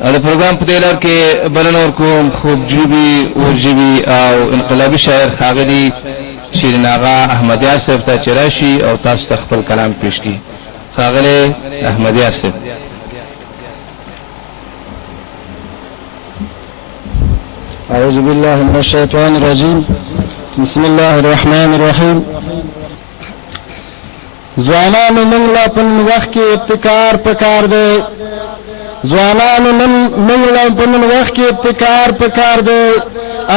د پروګرام په دې لار کې بلنه ورکوم خوب جوبي ورجبي او انقلابي شاعر ښاغلي شیرین آغا احمدیار صاحب ته چې راشي او تاسو ته خپل کلام پیش کړي. ښاغلی احمدیار صاحب. أعوذ بالله من الشيطان الرجيم. بسم الله الرحمن الرحيم. ځوانانو موږ لا په وخت کې ابتکار پکار دی. ځوانانو موږ لا په وخت کې ابتکار پکار دی.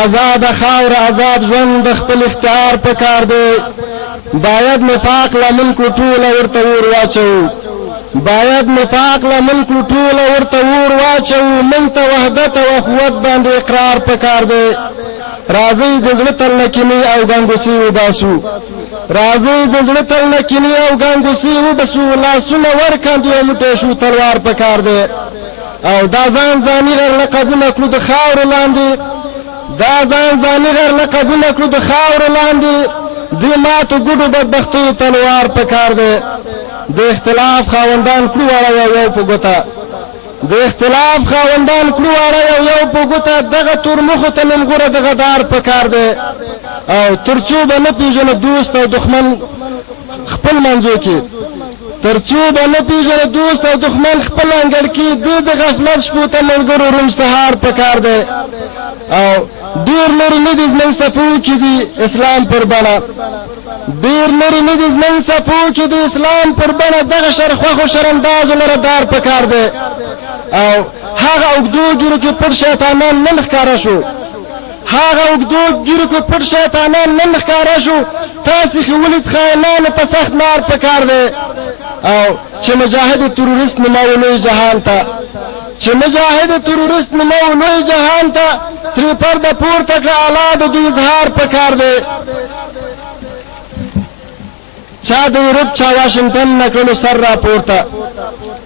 آزاد خاور آزاد ژوند د خپل اختیار پکار دی. باید نفاق له ملک ټوله ورته ور واچو. باید نفاق له ملک ټوله ورته ور واچو. موږ ته وحدت او اخوت باندې اقرار پکار دی. راځئ د زړه تل نه کینې او ګنګوسې وباسو. راځئ د زړه تل نه کینې او ګنګوسې وباسو. لاسونه ورکاندو او موټی شو تلوار پکار دی. او دا ځان ځاني غیر لقبونه کړو د خاورو لاندې. دا ځان ځاني غیر لقبونه کړو د خاورو لاندې. دې ماتو ګډو بدبختیو تلوار پکار دی. د اختلاف خاوندان کړو واړه یو په ګوته. د اختلاف خاوندان کړو واړه یو په ګوته. دغه تور مخو ته نمغوره د غدار پکار دی. او ترڅو به نه پیژنه دوست او دښمن خپل منځو کې. ترڅو به نه پیژنه دوست او دښمن خپل انګړ کې. د غفلت شپو ته ملګرو روم سهار پکار دی. او ډېر لرې نه دي زموږ صفو کې دي اسلام پر بڼه. ډېر لرې نه دي زموږ صفو کې د اسلام پر بڼه. دغه شرخوښو شرمدازو لره دار پکار دی. او هغه اوږدو ګیرو کې پټ شیطانان نن ښکاره شو. هغه اوږدو ګیرو کې پټ شیطانان نن ښکاره شو. تاسې خو ولید خاینانو په سخت نار پکار دی. او چې مجاهد تروریست نوموو لوی جهان ته. چې مجاهد تروریست نوموو لوی جهان ته. ترې پرده پورته کړه اعلی د دوی اظهار پکار دی. چا د یورپ چا واشنګټن نه کړلو سر راپورته.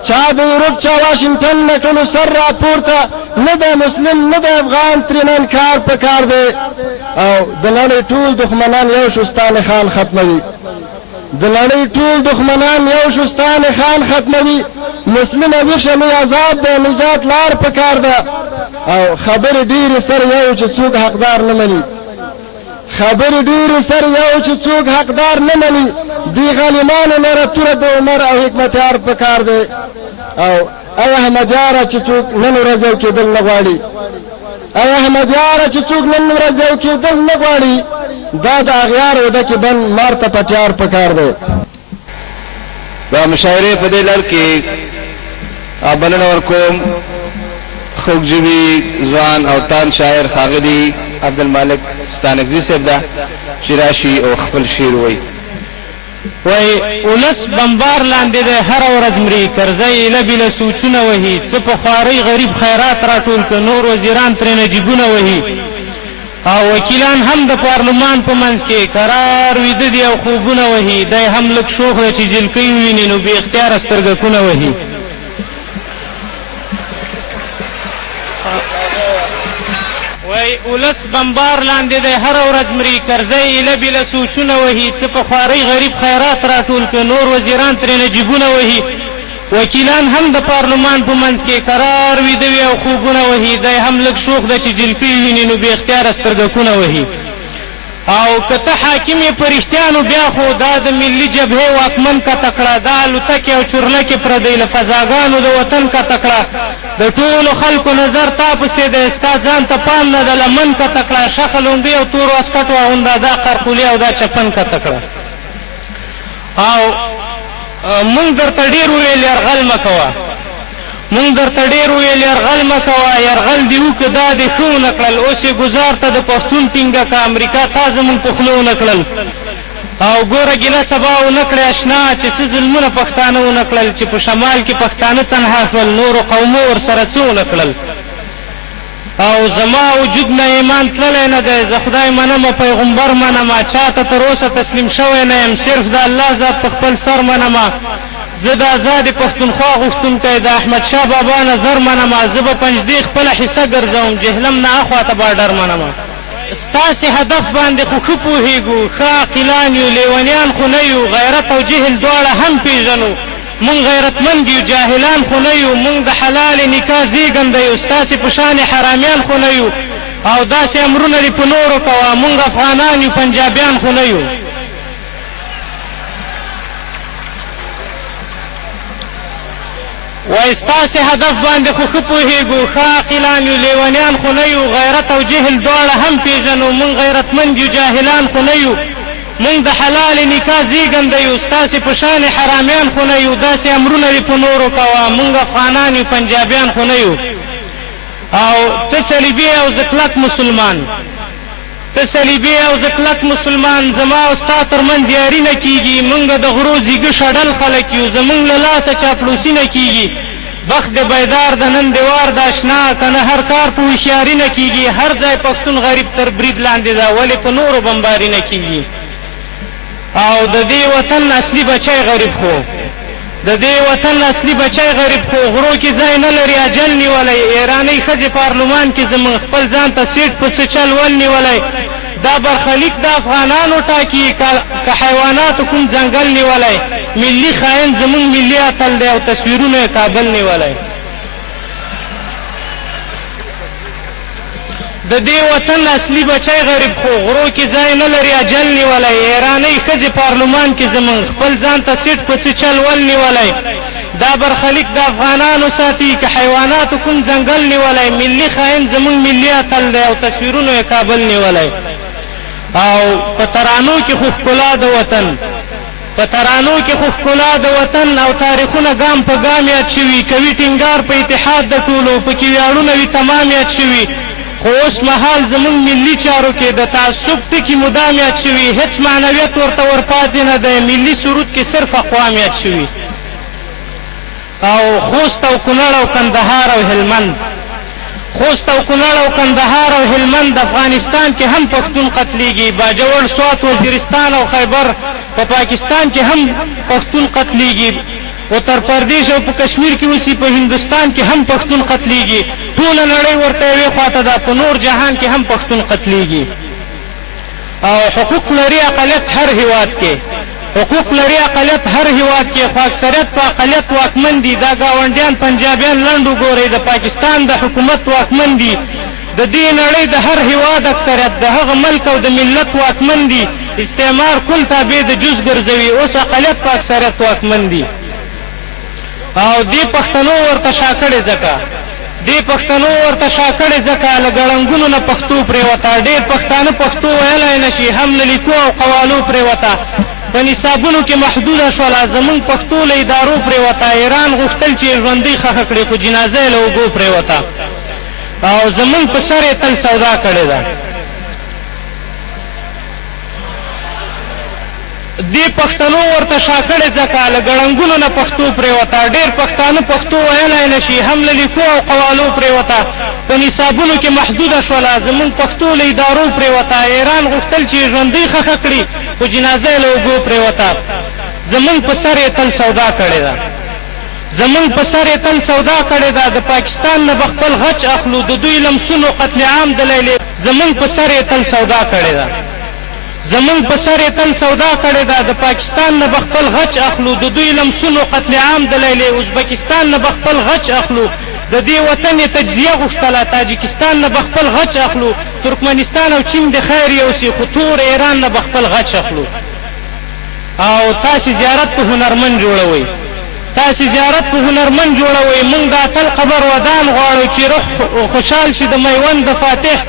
چا د یورپ چا واشنګټن نه کړلو سر راپورته. نه د مسلم نه د افغان ترې نن کار پکار دی. او د نړۍ ټول دښمنان یو شو ستانې خان ختموي. د نړۍ ټول دښمنان یو شو ستانې خان ختموي. مسلم ویښه لوی عذاب دی نجات لار پکار ده. او خبرې ډېرې سر یو چې څوک حقدار نه مني. خبرې ډېرې سر یو چې څوک حقدار نه مني. دې غلیمانو لره توره د عمر او حکمتیار پکار دی. او ای احمدیاره چې څوک نن ورځ یو کېدل نه غواړي. ای احمدیاره چې څوک نن ورځ یو کېدل نه غواړي. دا د اغیار وده کې بند مار ته پټیار پکار دی. دا مشاعرې په دې لار کې بلنه ورکوم خوږ ژبي ځوان او تان شاعر ښاغلي عبدالمالک ستانکزي صاحب ده چې راشي او خپل شعر ووایي. وای ولس بمبار لاندې دی هره ورځ مري. کرزی ایله بیله سوچونه وهي. څه په خوارۍ غریب خیرات راټول که. نور وزیران ترېنه جیبونه وهي. او وکیلان هم د پارلمان په منځ کې قرار ویده دي او خوبونه وهي. دی هم لږ شوخ دی چې جلکۍ وویني نو بې اختیاره سترګکونه وهي. وای ولس بمبار لاندې دی هره ورځ مري. کرزی ایله بیله سوچونه وهي. څه په خوارۍ غریب خیرات راټول که. نور وزیران ترېنه جیبونه وهي. وکیلان هم د پارلمان په منځ کې قرار ویده وي او خوبونه وهي. دی هم لږ شوخ دی چې جلفې ویني نو بې اختیاره سترګکونه وهي. او که ته حاکم یې په رښتیا نو بیا خو دا د ملي جبهې واکمن کته کړه. دا الوتکې او چورلکې پردی له فضاګانو د وطن کته کړه. د ټولو خلکو نظر تا پسې دی. ستا ځان ته پام نه ده لمن کته کړه. شخه لومبې او تورو اسکټو اغونده دا قرقولي او دا چپن کته کړه. او مونږ درته ډېر وویل یرغل مه کوه. مونږ درته ډېر وویل یرغل مه کوه. یرغل دې وکړه دا دې ښه ونه کړل. اوس یې ګزار ته د پښتون ټینګه که. امریکا تا زمونږ په خوله ونه کړل. او ګوره ګیله سبا ونه کړې اشنا چې څه ظلمونه پښتانه ونه کړل. چې په شمال کې پښتانه تنها شول. نورو قومو ورسره څه ونه کړل. او زما وجود نه ایمان تللی نه دی. زه خدای منمه پیغمبر منمه. چا ته تر اوسه تسلیم شوی نه یم. صرف د الله ذات په خپل سر منمه. زه د ازادې پښتونخوا غوښتونکی د احمدشاه بابا نظر منمه. زه به پنجدې خپله حصه ګرځوم. جهلم نه اخوا ته باډر منمه. ستاسې هدف باندې خو ښه پوهېږو. ښه عاقلان یو. لیونیان خو نه یو. غیرت او جهل دواړه هم پېژنو. مونږ غیرتمند یو، جاهلان خو نه یو، مونږ د حلال نکاح زیږنده یو، ستاسې په شان حرامیان خو نه یو، او داسې امرونه دې په نورو کوه، مونږ افغانان یو، پنجابیان خو نه یو. وایي ستاسې هدف باندې خو ښه پوهېږو، ښه عاقلان یو، لیونیان خو نه یو، غیرت او جهل دواړه هم پېژنو، مونږ غیرتمند یو، جاهلان خو نه یو، مونږ د حلال نکاح زیږنده یو، ستاسې په شان حرامیان خو نه یو، داسې امرونه دې په نورو کوه، مونږ افغانان یو، پنجابیان خو نه یو. او ته صلیبي او زه کلک مسلمان، ته صلیبي او زه کلک مسلمان، زما او ستا ترمنځ یاري نه کېږي، مونږ د غرو زیږه شډل خلک یو، زمونږ له لاسه چاپلوسي نه کېږي، بخت د بیدار د نن د وار د اشنا، که نه هر کار په هوښیاري نه کېږي، هر ځای پښتون غریب تر برید لاندې ده، ولې په نورو بمباري نه کېږي. او د دې وطن اصلي بچی غریب خو، د دې وطن اصلي بچی غریب خو غرو کې ځای نه لري اجل نیولی، ایرانۍ ښځې پارلمان کې زمونږ خپل ځان ته سیټ په څه چل ول نیولی، دا برخلیک د افغانانو ټاکي که حیواناتو کوم ځنګل نیولی، ملي خاین زمونږ ملي اتل دی او تصویرونه یې کابل نیولی. د دې وطن اصلي بچی غریب خو غرو کې ځای نه لري اجل نیولی، ایرانۍ ښځې پارلمان کې زمونږ خپل ځان ته سیټ په څه چل ول نیولی، دا برخلیک د افغانانو ساتي که حیواناتو کوم ځنګل نیولی، ملي خاین زمونږ ملي اتل دی او تصویرونه یې کابل نیولی. او په ترانو کې خو ښکلا د وطن، په ترانو کې خو ښکلا د وطن، او تاریخونه ګام په ګام یاد شوي، کوي ټینګار په اتحاد د ټولو، پکې ویاړونه وي تمام یاد شوي، خو اوس مهال زمونږ ملي چارو کې د تعصب ټکي مدام یاد شوي، هېڅ معنویت ورته ورپاتې نه دی، ملي سرود کې صرف اقوام یاد شوي. او خوست او کونړ او کندهار او هلمند، خوست او کونړ او کندهار او هلمند افغانستان کې هم پښتون قتلیږي، باجوړ، سوات، وزیرستان او خیبر په پاکستان کې هم پښتون قتلیږي، اتر پردیش او په کشمیر کې اوسي، په هندوستان کې هم پښتون قتلیږي، ټوله نړۍ ورته یوې خواته ده، په نور جهان کې هم پښتون قتلیږي. او حقوق لري اقلیت هر هیواد کې، حقوق لري اقلیت هر هیواد کې، خو اکثریت په اقلیت واکمن دي، دا ګاونډیان پنجابیان لنډ وګورئ، د پاکستان د حکومت واکمن دي، د دې نړۍ د هر هیواد اکثریت د هغه ملک او د ملت واکمن دي، استعمار کل تابع د جز ګرځوي، اوس اقلیت په اکثریت واکمن دي. او دې پښتنو ورته شا کړې ځکه، دې پښتنو ورته شا کړې ځکه له ګړنګونو نه پښتو پرېوته، ډېر پښتانه پښتو ویلی نه شي، هم له لیکو او قوالو پرېوته، په نصابونو کې محدوده شوله، زمونږ پښتو له ادارو پرېوته، ایران غوښتل چې ژوندۍ ښخه کړي خو جنازه یې له اوبو پرېوته، او زمونږ په سر یې تل سودا کړې ده. دې پښتنو ورته شا کړې ځکه له ګړنګونو نه پښتو پرېوته، ډېر پښتانه پښتو ویلی نه شي، هم له لیکو او قوالو پرېوته، په نصابونو کې محدوده شوله، زمونږ پښتو له ادارو پرېوته، ایران غوښتل چې ژوندۍ ښخه کړي خو جنازه یې له اوبو پرېوته، زمونږ په سر یې تل سودا کړې ده، زمونږ په سر یې تل سودا کړې ده، د پاکستان نه به خپل غچ اخلو، د دوی لمسونو قتل عام د لیلې، زمونږ په سر یې تل سودا کړې ده، زمونږ په سر یې تل سودا کړې ده، د پاکستان نه به خپل غچ اخلو، د دوی لمسونو قتل عام د لیلې، ازبکستان نه به خپل غچ اخلو، د دې وطن یې تجزیه غوښتله، تاجکستان نه به خپل غچ اخلو، ترکمنستان او چین د خیر یوسي، خو تور ایران نه به خپل غچ اخلو. او تاسې زیارت په هنرمند جوړوئ، تاسې زیارت په هنرمند جوړوئ، مونږ د اتل قبر ودان غواړو چې روح خوشحال شي، د میوند د فاتح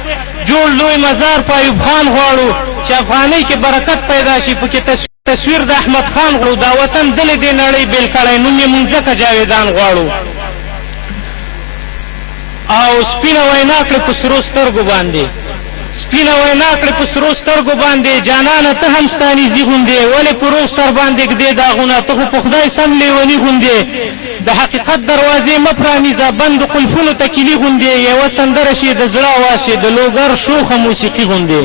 جوړ لوی مزار په ایوب خان غواړو، چې افغانۍ کې برکت پیدا شي، پکې تصویر د احمد خان غواړو، دا وطن دلې دې نړۍ بیل کړی، نوم یې مونږ ځکه جاویدان غواړو. او سپینه وینا کړې په سرو سترګو باندې، سپینه وینا کړې په سرو سترګو باندې، جانانه ته هم ستانیزي غوندې، ولې په روغ سر باندې ږدې داغونه، ته خو په خدای سم لیوني غوندې، د حقیقت دروازې مه پرانیزه، بند قلفونو ته کیلي غوندې، یوه سندره شي د زړه آواز شي، د لوګر شوخه موسیقي غوندې.